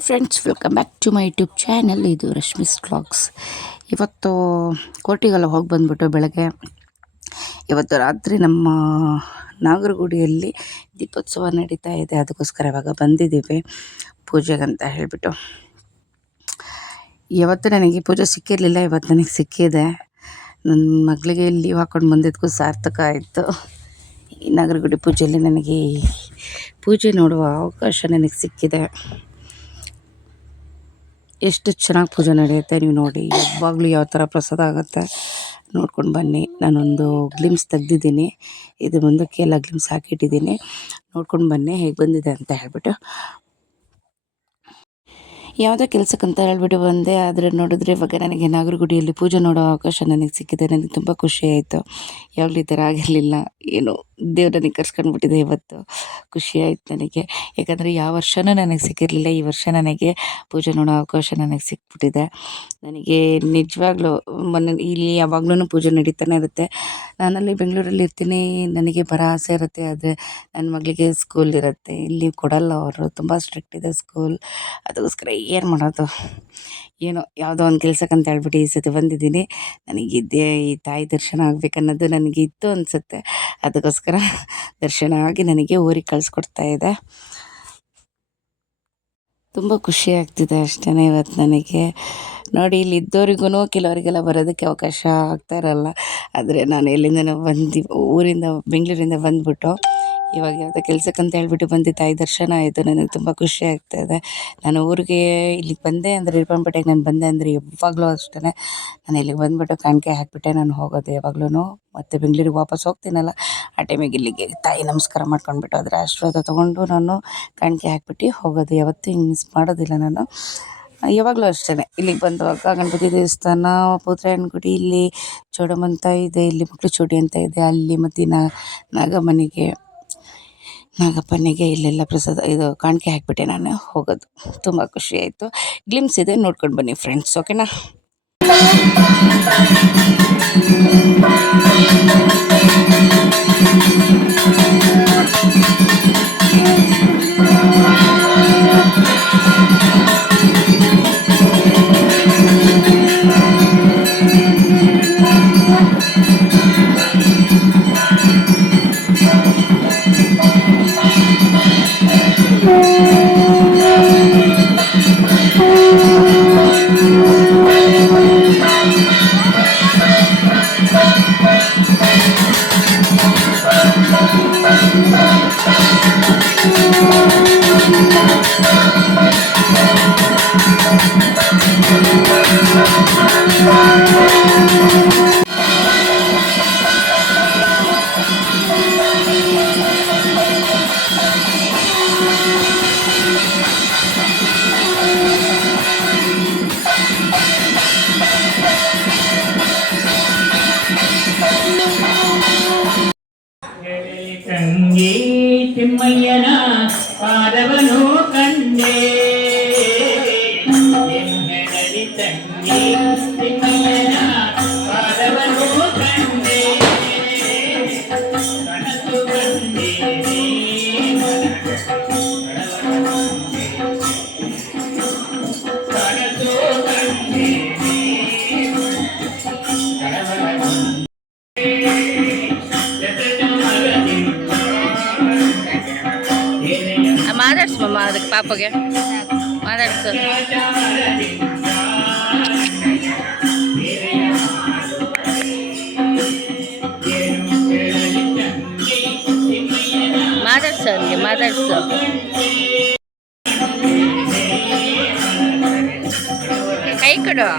Hi friends, welcome back to my YouTube channel. ಇದು Rashmi's vlogs. ಇವತ್ತು ಕೋಟಿಗೆಲ್ಲ ಹೋಗಿ ಬಂದ್ಬಿಟ್ಟು ಬೆಳಗ್ಗೆ ಇವತ್ತು ರಾತ್ರಿ ನಮ್ಮ ನಾಗರಗುಡಿಯಲ್ಲಿ ದೀಪೋತ್ಸವ ನಡೀತಾ ಇದೆ. ಅದಕ್ಕೋಸ್ಕರ ಇವಾಗ ಬಂದಿದ್ದೀವಿ ಪೂಜೆಗಂತ ಹೇಳಿಬಿಟ್ಟು. ಇವತ್ತು ನನಗೆ ಪೂಜೆ ಸಿಕ್ಕಿರಲಿಲ್ಲ, ಇವತ್ತು ನನಗೆ ಸಿಕ್ಕಿದೆ. ನನ್ನ ಮಗಳಿಗೆ ಲೀವ್ ಹಾಕ್ಕೊಂಡು ಬಂದಿದ್ದಕ್ಕೂ ಸಾರ್ಥಕ ಆಯಿತು. ಈ ನಾಗರಗುಡಿ ಪೂಜೆಯಲ್ಲಿ ನನಗೆ ಪೂಜೆ ನೋಡುವ ಅವಕಾಶ ನನಗೆ ಸಿಕ್ಕಿದೆ. ಎಷ್ಟು ಚೆನ್ನಾಗಿ ಪೂಜೆ ನಡೆಯುತ್ತೆ ನೀವು ನೋಡಿ. ಯಾವಾಗಲೂ ಯಾವ ಥರ ಪ್ರಸಾದ ಆಗುತ್ತೆ ನೋಡ್ಕೊಂಡು ಬನ್ನಿ. ನಾನೊಂದು ಗ್ಲಿಮ್ಸ್ ತೆಗ್ದಿದ್ದೀನಿ, ಇದು ಮುಂದಕ್ಕೆ ಎಲ್ಲ ಗ್ಲಿಮ್ಸ್ ಹಾಕಿಟ್ಟಿದ್ದೀನಿ, ನೋಡ್ಕೊಂಡು ಬನ್ನಿ ಹೇಗೆ ಬಂದಿದೆ ಅಂತ ಹೇಳ್ಬಿಟ್ಟು. ಯಾವುದೋ ಕೆಲಸಕ್ಕಂತ ಹೇಳ್ಬಿಟ್ಟು ಬಂದೆ, ಆದರೆ ನೋಡಿದ್ರೆ ಇವಾಗ ನನಗೆ ನಾಗರಗುಡಿಯಲ್ಲಿ ಪೂಜೆ ನೋಡೋ ಅವಕಾಶ ನನಗೆ ಸಿಕ್ಕಿದೆ. ನನಗೆ ತುಂಬ ಖುಷಿ ಆಯಿತು. ಯಾವಾಗಲೂ ಈ ಥರ ಆಗಿರಲಿಲ್ಲ, ಏನು ದೇವ್ರು ನನಗೆ ಕರ್ಸ್ಕೊಂಡ್ಬಿಟ್ಟಿದೆ. ಇವತ್ತು ಖುಷಿ ಆಯಿತು ನನಗೆ, ಯಾಕಂದರೆ ಯಾವ ವರ್ಷವೂ ನನಗೆ ಸಿಕ್ಕಿರಲಿಲ್ಲ. ಈ ವರ್ಷ ನನಗೆ ಪೂಜೆ ನೋಡೋ ಅವಕಾಶ ನನಗೆ ಸಿಕ್ಬಿಟ್ಟಿದೆ. ನನಗೆ ನಿಜವಾಗ್ಲೂ ಇಲ್ಲಿ ಯಾವಾಗ್ಲೂ ಪೂಜೆ ನಡೀತಾನೆ ಇರುತ್ತೆ. ನಾನಲ್ಲಿ ಬೆಂಗಳೂರಲ್ಲಿ ಇರ್ತೀನಿ, ನನಗೆ ಬರೋ ಆಸೆ ಇರುತ್ತೆ, ಆದರೆ ನನ್ನ ಮಗಳಿಗೆ ಸ್ಕೂಲ್ ಇರುತ್ತೆ. ಇಲ್ಲಿ ಕೊಡಲ್ಲ, ಅವರು ತುಂಬ ಸ್ಟ್ರಿಕ್ಟ್ ಇದೆ ಸ್ಕೂಲ್. ಅದಕ್ಕೋಸ್ಕರ ಏನು ಮಾಡೋದು, ಏನೋ ಯಾವುದೋ ಒಂದು ಕೆಲಸಕ್ಕಂತ ಹೇಳ್ಬಿಟ್ಟು ಈ ಸತಿ ಬಂದಿದ್ದೀನಿ. ನನಗಿದ್ದೇ ಈ ತಾಯಿ ದರ್ಶನ ಆಗಬೇಕನ್ನೋದು ನನಗೆ ಇತ್ತು ಅನಿಸುತ್ತೆ. ಅದಕ್ಕೋಸ್ಕರ ದರ್ಶನ ಆಗಿ ನನಗೆ ಊರಿಗೆ ಕಳಿಸ್ಕೊಡ್ತಾ ಇದೆ. ತುಂಬ ಖುಷಿ ಆಗ್ತಿದೆ ಅಷ್ಟೇ ಇವತ್ತು ನನಗೆ. ನೋಡಿ, ಇಲ್ಲಿ ಇದ್ದವರಿಗೂ ಕೆಲವರಿಗೆಲ್ಲ ಬರೋದಕ್ಕೆ ಅವಕಾಶ ಆಗ್ತಾ ಇರಲ್ಲ. ಆದರೆ ನಾನು ಎಲ್ಲಿಂದನೋ ಊರಿಂದ ಬೆಂಗಳೂರಿಂದ ಬಂದುಬಿಟ್ಟು ಇವಾಗ ಯಾವುದೋ ಕೆಲಸಕ್ಕಂತ ಹೇಳ್ಬಿಟ್ಟು ಬಂದು ತಾಯಿ ದರ್ಶನ ಆಯಿತು. ನನಗೆ ತುಂಬ ಖುಷಿ ಆಗ್ತಾಯಿದೆ. ನಾನು ಊರಿಗೆ ಇಲ್ಲಿಗೆ ಬಂದೆ ಅಂದರೆ, ಇರ್ಪನ್ಪೇಟೆಗೆ ನಾನು ಬಂದೆ ಅಂದರೆ ಯಾವಾಗಲೂ ಅಷ್ಟೇ ನಾನು ಇಲ್ಲಿಗೆ ಬಂದುಬಿಟ್ಟು ಕಾಣಿಕೆ ಹಾಕಿಬಿಟ್ಟೆ ನಾನು ಹೋಗೋದು ಯಾವಾಗ್ಲೂ. ಮತ್ತು ಬೆಂಗಳೂರಿಗೆ ವಾಪಸ್ ಹೋಗ್ತೀನಲ್ಲ, ಆ ಟೈಮಿಗೆ ಇಲ್ಲಿಗೆ ತಾಯಿ ನಮಸ್ಕಾರ ಮಾಡ್ಕೊಂಡ್ಬಿಟ್ಟು ಅದರ ಆಶೀರ್ವಾದ ತೊಗೊಂಡು ನಾನು ಕಾಣಿಕೆ ಹಾಕ್ಬಿಟ್ಟು ಹೋಗೋದು. ಯಾವತ್ತೂ ಹಿಂಗೆ ಮಿಸ್ ಮಾಡೋದಿಲ್ಲ ನಾನು. ಯಾವಾಗಲೂ ಅಷ್ಟೇ ಇಲ್ಲಿಗೆ ಬಂದುವಾಗ ಗಣಪತಿ ದೇವಸ್ಥಾನ, ಪೂತ್ರಾಯನ ಗುಡಿ, ಇಲ್ಲಿ ಚೋಡಮ್ಮ ಅಂತ ಇದೆ, ಇಲ್ಲಿ ಮಕ್ಕಳು ಚೋಡಿ ಅಂತ ಇದೆ, ಅಲ್ಲಿ ಮತ್ತು ನಾಗಪ್ಪನಿಗೆ ಇಲ್ಲೆಲ್ಲ ಪ್ರಸಾದ ಇದು ಕಾಣಿಕೆ ಹಾಕಿಬಿಟ್ಟೆ ನಾನು ಹೋಗೋದು. ತುಂಬ ಖುಷಿ ಆಯಿತು. ಗ್ಲಿಮ್ಸ್ ಇದೆ, ನೋಡ್ಕೊಂಡು ಬನ್ನಿ ಫ್ರೆಂಡ್ಸ್, ಓಕೆನಾ? ತಂಗಿ ತಿಮ್ಮಯ್ಯನ ಪಾದವನು ಕಂಡೆ, ಎನ್ನಡಲಿ ತಂಗಿ ತಿಮ್ಮಯ್ಯನ ಪಾದವನು ಕಂಡೆ, ಕನಸು ಕಂಡೆ ಕನಸು ಕಂಡೆ ಮಾತಾಡ್ಸಮ್ಮ ಅದಕ್ಕೆ ಪಾಪಗೆ ಮಾತಾಡ್ಸು. ಮಾತಾಡ್ಸು ಅವನಿಗೆ, ಮಾತಾಡ್ಸು. ಕೈ ಕೊಡು.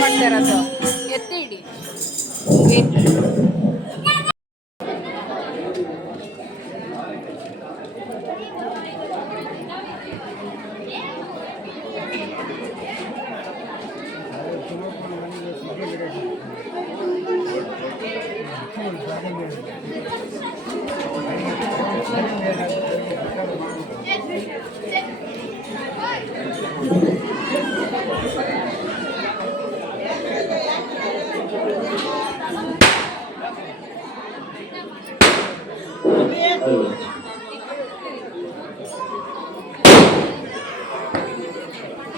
ಮಾಡ್ತಾ ಇರೋದು. ಎತ್ತಿ ಇಡಿ.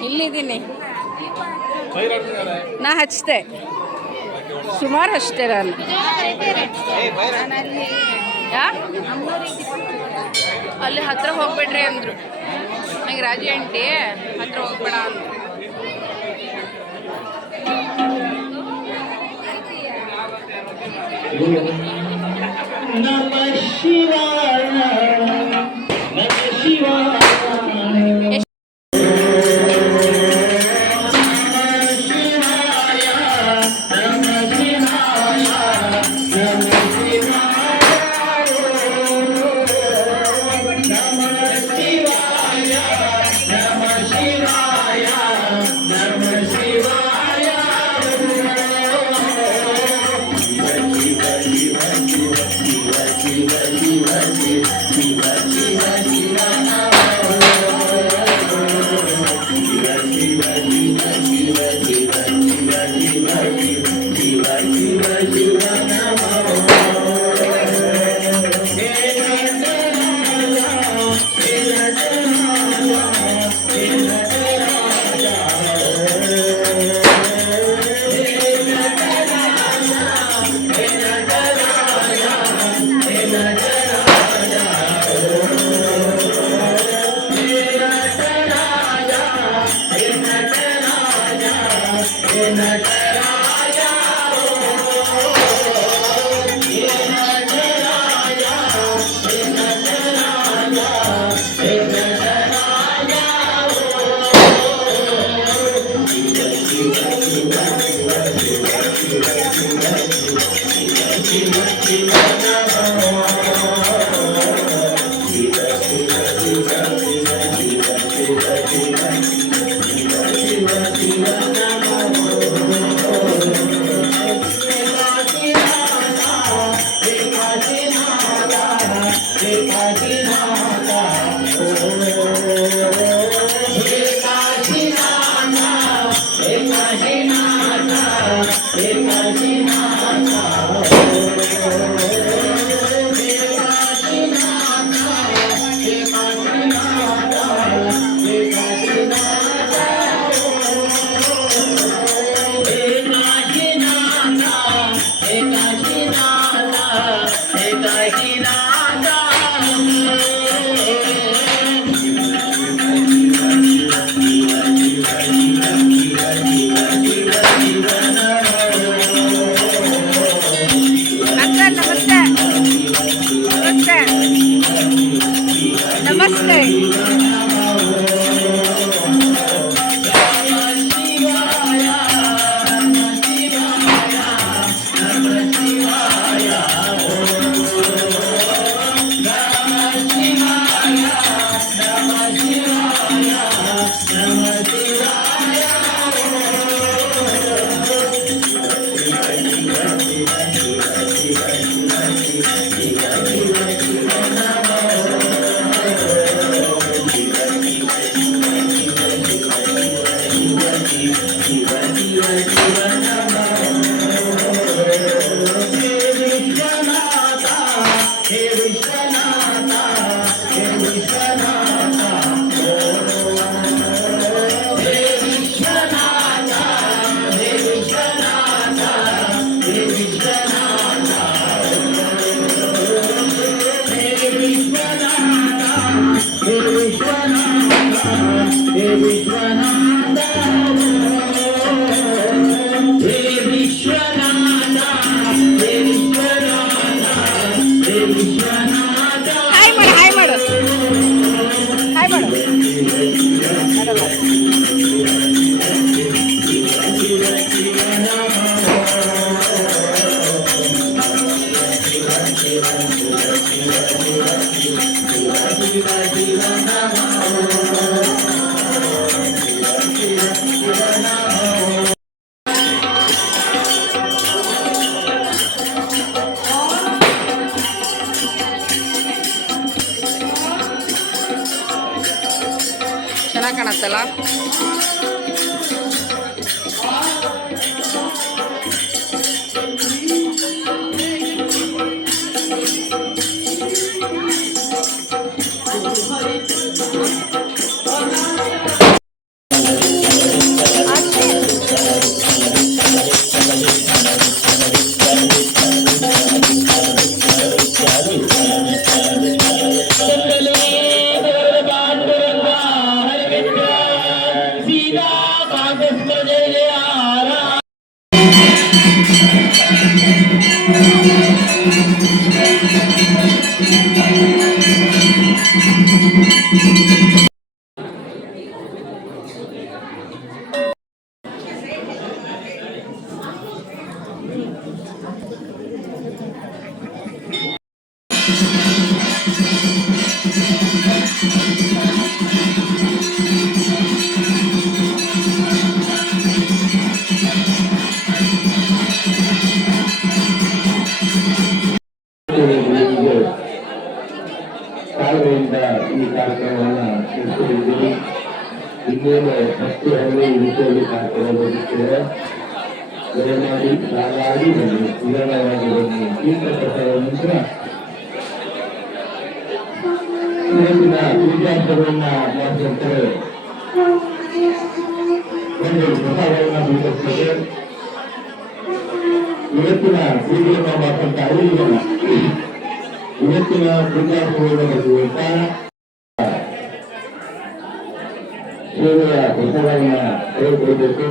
ಇಲ್ಲಿದ್ದೀನಿ. ನಾ ಹಚ್ತೆ ಸುಮಾರು ಅಷ್ಟೇ ನಾನು. ಅಲ್ಲಿ ಹತ್ರ ಹೋಗ್ಬೇಡ್ರಿ ಅಂದರು ನಂಗೆ ರಾಜಿ ಆಂಟಿ, ಹತ್ರ ಹೋಗ್ಬೇಡ ಅಂದರು. ನಮಃ ಶಿವಾಯ ನಮಃ ಶಿವಾಯ ಚೆನ್ನಾಗಿ ಕಾಣತ್ತಲ್ಲ. ಕಾಲುವೆಯಿಂದ ಈ ಕಾರ್ಯಕ್ರಮವನ್ನು ನಡೆಸುತ್ತಿದ್ದೀವಿ. ಇನ್ನೇನು ಹತ್ತು ಹಳ್ಳಿ ರೀತಿಯಲ್ಲಿ ಕಾರ್ಯಕ್ರಮ ಬರುತ್ತೇವೆ. ದಯಮಾಡಿ ಸಾಲಾಗಿ ಬನ್ನಿ, ನಿಧಾನವಾಗಿ ಬನ್ನಿ. ತೀರ್ಥಪ್ರಸಾದ ನಂತರ ಇವತ್ತಿನ ಪೂಜಾಂಶಗಳನ್ನ ಮಾಡಿದಂತೆ ಒಂದು ಪ್ರಸಾದವನ್ನು ಸ್ವೀಕರಿಸಿದೆ. ಇವತ್ತಿನ ಪೂಜೆಯನ್ನು ಮಾಡುವಂತ ಅರಿವಿಲ್ಲ. ಇವತ್ತಿನ ಪೂಜಾಂಶಗಳನ್ನು ಸೇವೆಯ ಪ್ರಸಾದವನ್ನು ತೆಗೆದುಕೊಳ್ಬೇಕು.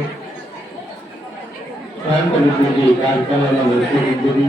ಶಾಂತ ರೀತಿಯಲ್ಲಿ ಕಾರ್ಯಕ್ರಮವನ್ನು ನಡೆಸುತ್ತಿದ್ದೀರಿ.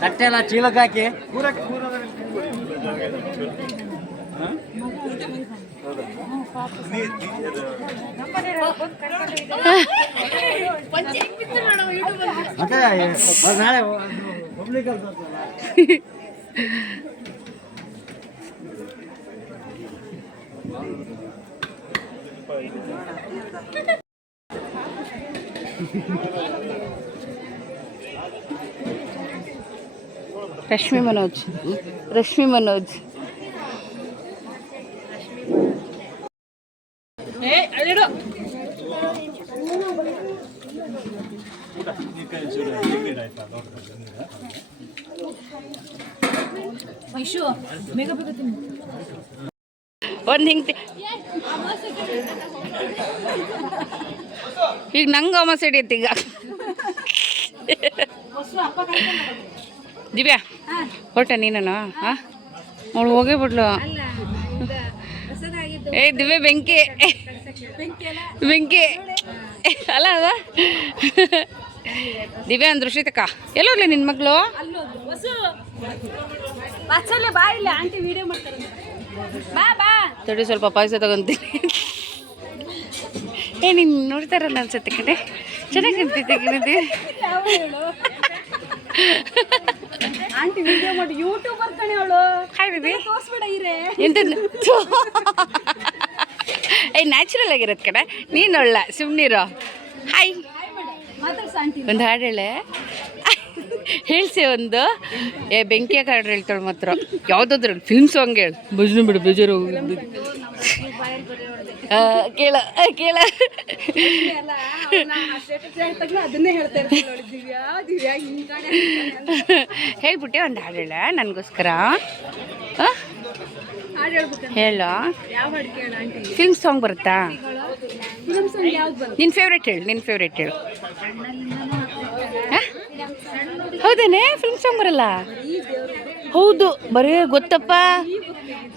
ತಟ್ಟೆಲ್ಲ ಚೀಲಕ್ಕೆ ಹಾಕಿ ಮತ್ತೆ ನಾಳೆ ಪಬ್ಲಿಕ್ ರಶ್ಮಿ ಮನೋಜ್ ಒಂದು ಹಿಂಗೆ ಈಗ ನಂಗೆ ಅಮಾಸೆ ಹಿಡಿಯತ್ತೆ ಈಗ. ದಿವ್ಯಾ ಹೊರಟ ನೀನು ಹಾಂ ಅವಳು ಹೋಗೇ ಬಿಡ್ಲು. ಏ ದಿವ್ಯ ಬೆಂಕಿ ಅಲ್ಲ ಅದ ದಿವ್ಯಾ ಅಂದ್ರೆ ಋಷಿತಕ್ಕ ಎಲ್ಲೋಗ್ಲಿ ನಿನ್ನ ಮಗಳು ತಡಿ ಸ್ವಲ್ಪ ಪಾಯಸ ತಗೊಂತೀನಿ. ಏ ನೀನು ನೋಡ್ತಾರಲ್ಲ ಅನ್ಸತ್ತೆ ಕಡೆ ಚೆನ್ನಾಗಿ ಕಾಣ್ತಿದ್ದೆ. ಆಂಟಿ ವಿಡಿಯೋ ಮಾಡಿ ಯೂಟ್ಯೂಬರ್ ಕಣೆ ಅವಳು. ಹಾಯ್ ಬೇಬಿ ತೋರಿಸ್ಬೇಡ ಇರೇ ಎಂತ ಏ ನ್ಯಾಚುರಲ್ ಆಗಿರೋದು ಕಡೆ ನೀನು ಒಳ್ಳೆ ಸುಮ್ಮನಿರೋ. Hi ಮಾತಾಡ್ಸ aunty. ಒಂದು ಹಾಡು ಹೇಳೆ ಹೇಳ್ಸಿ ಒಂದು. ಏ ಬೆಂಕಿಯಾಗ ಹಾಡು ಹೇಳ್ತಾಳೆ ಮಾತ್ರ ಯಾವುದಾದ್ರು ಫಿಲ್ಮ್ ಸಾಂಗ್ ಹೇಳು. ಭಜನೆ ಬಿಡು ಬೇಜಾರು ಕೇಳ ಅದನ್ನೇ ಹೇಳ್ತಾ ಹೇಳ್ಬಿಟ್ಟೆ ಒಂದು ಹಾಡು ಹೇಳ ನನಗೋಸ್ಕರ. ಹಾಡು ಹೇಳ್ಬೇಕು. ಹೇಳು ಯಾವ ಹಾಡು ಕೇಳ ಆಂಟಿ? ಫಿಲ್ಮ್ ಸಾಂಗ್ ಬರುತ್ತಾ? ಫಿಲಮ್ ಸಾಂಗ್ ಯಾವ್ದು ಬರುತ್ತೆ? ನಿನ್ನ ಫೇವ್ರೇಟ್ ಹೇಳು. ಹೌದೇನೆ ಫಿಲ್ಮ್ ಸಾಂಗ್ ಬರಲ್ಲ? ಹೌದು ಬರೀ ಗೊತ್ತಪ್ಪ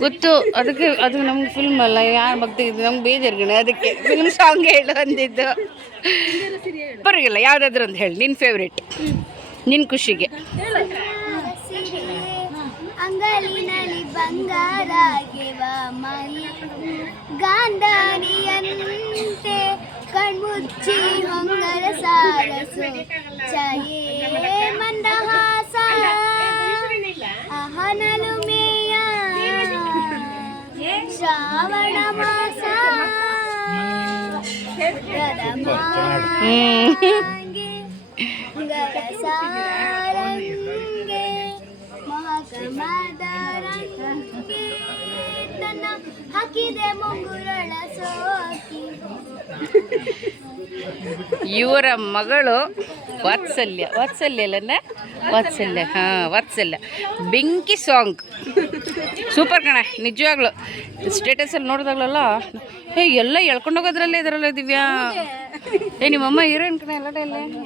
ಗೊತ್ತು. ಅದಕ್ಕೆ ಅದು ನಮ್ಗೆ ಫಿಲ್ಮ್ ಅಲ್ಲ ಯಾರು ಭಕ್ತಿ ನಮ್ಗೆ ಬೇಜಾರ್ಗಣ ಅದಕ್ಕೆ ಫಿಲ್ಮ್ ಸಾಂಗ್ ಹೇಳು ಅಂದಿದ್ದು. ಪರವಾಗಿಲ್ಲ ಯಾವುದಾದ್ರೂ ಒಂದು ಹೇಳಿ ನಿನ್ನ ಫೇವ್ರೇಟ್ ನಿನ್ನ ಖುಷಿಗೆ. ಅಂಗಲಿನಲ್ಲಿ ಬಂಗಾರಾಗೆವ ಮೈ ಗಾಂಧಾರಿಯಂತೆ ಕಣ್ಮುಚ್ಚಿ ಹೊಂಗರ ಸಾರಸು ಛಾಯೆ ಮಂದಹಾಸ ಅಹನಲು ಮೇಯ ಶ್ರಾವಣ ಮಾಸ ಗರಸಾರಂಗೆ ಮಹಕಮದರಂಗೆ ತನ್ನ ಹಾಕಿದೆ ಮುಂಗುರಳ ಸೋಕಿ. ಇವರ ಮಗಳು ವಾತ್ಸಲ್ಯ ಅಲ್ಲನ್ನ ವಾತ್ಸಲ್ಯ ವಾತ್ಸಲ್ಯ ಬೆಂಕಿ ಸಾಂಗ್ ಸೂಪರ್ ಕಣ ನಿಜವಾಗ್ಲು. ಸ್ಟೇಟಸಲ್ಲಿ ನೋಡಿದಾಗ್ಲಲ್ಲ ಎಲ್ಲ ಎಳ್ಕೊಂಡೋಗೋದ್ರಲ್ಲೇ ಇದರಲ್ಲ ದಿವ್ಯಾ. ನಿಮ್ಮಮ್ಮ ಹೀರೋಯಿನ್ ಕಣ ಎಲ್ಲ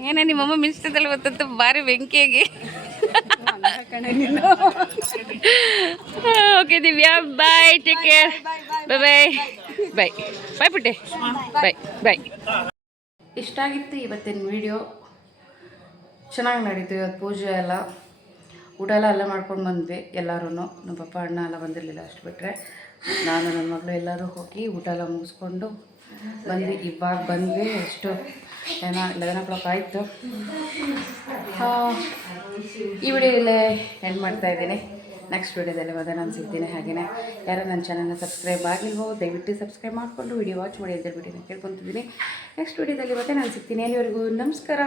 ಏನೇ ನಿಮ್ಮಮ್ಮ ಮಿನ್ಸ್ತಿದ್ದಲ್ಲ ಗೊತ್ತಂತ ಭಾರಿ ಬೆಂಕಿಯಾಗಿ. ಓಕೆ ದಿವ್ಯಾ ಬಾಯ್, ಟೇಕ್ ಕೇರ್, ಬಾಯ್ ಬಾಯ್ ಬಾಯ್ ಬಾಯ್ ಪುಟ್ಟೆ, ಬಾಯ್ ಬಾಯ್. ಇಷ್ಟ ಆಗಿತ್ತು ಇವತ್ತಿನ ವಿಡಿಯೋ. ಚೆನ್ನಾಗಿ ನಡೀತು ಇವತ್ತು ಪೂಜೆ ಎಲ್ಲ. ಊಟ ಎಲ್ಲ ಅಲ್ಲೇ ಮಾಡ್ಕೊಂಡು ಬಂದ್ವಿ ಎಲ್ಲರೂ. ನಮ್ಮ ಪಪ್ಪ ಅಣ್ಣ ಎಲ್ಲ ಬಂದಿರಲಿಲ್ಲ, ಅಷ್ಟು ಬಿಟ್ಟರೆ ನಾನು ನನ್ನ ಮಗಳು ಎಲ್ಲರೂ ಹೋಗಿ ಊಟ ಎಲ್ಲ ಮುಗಿಸ್ಕೊಂಡು ಬಂದ್ವಿ. ಇವಾಗ ಬಂದ್ವಿ, ಎಷ್ಟು ಏನೋ 11 o'clock ಆಯಿತು. ಈ ವಿಡಿಯೋ ಇಲ್ಲೇ ಎಂಡ್ ಮಾಡ್ತಾಯಿದ್ದೀನಿ. ನೆಕ್ಸ್ಟ್ ವಿಡಿಯೋದಲ್ಲಿ ಮತ್ತೆ ನಾನು ಸಿಗ್ತೀನಿ. ಹಾಗೆಯೇ ಯಾರು ನನ್ನ ಚಾನಲ್ನ ಸಬ್ಸ್ಕ್ರೈಬ್ ಆಗಿಲ್ವೋ ದಯವಿಟ್ಟು ಸಬ್ಸ್ಕ್ರೈಬ್ ಮಾಡಿಕೊಂಡು ವಿಡಿಯೋ ವಾಚ್ ಮಾಡಿ ಅಂತ ಹೇಳ್ಬಿಟ್ಟು ನಾನು ಕೇಳ್ಕೊತಿದ್ದೀನಿ. ನೆಕ್ಸ್ಟ್ ವಿಡಿಯೋದಲ್ಲಿ ಮತ್ತೆ ನಾನು ಸಿಗ್ತೀನಿ. ಅಲ್ಲಿವರೆಗೂ ನಮಸ್ಕಾರ.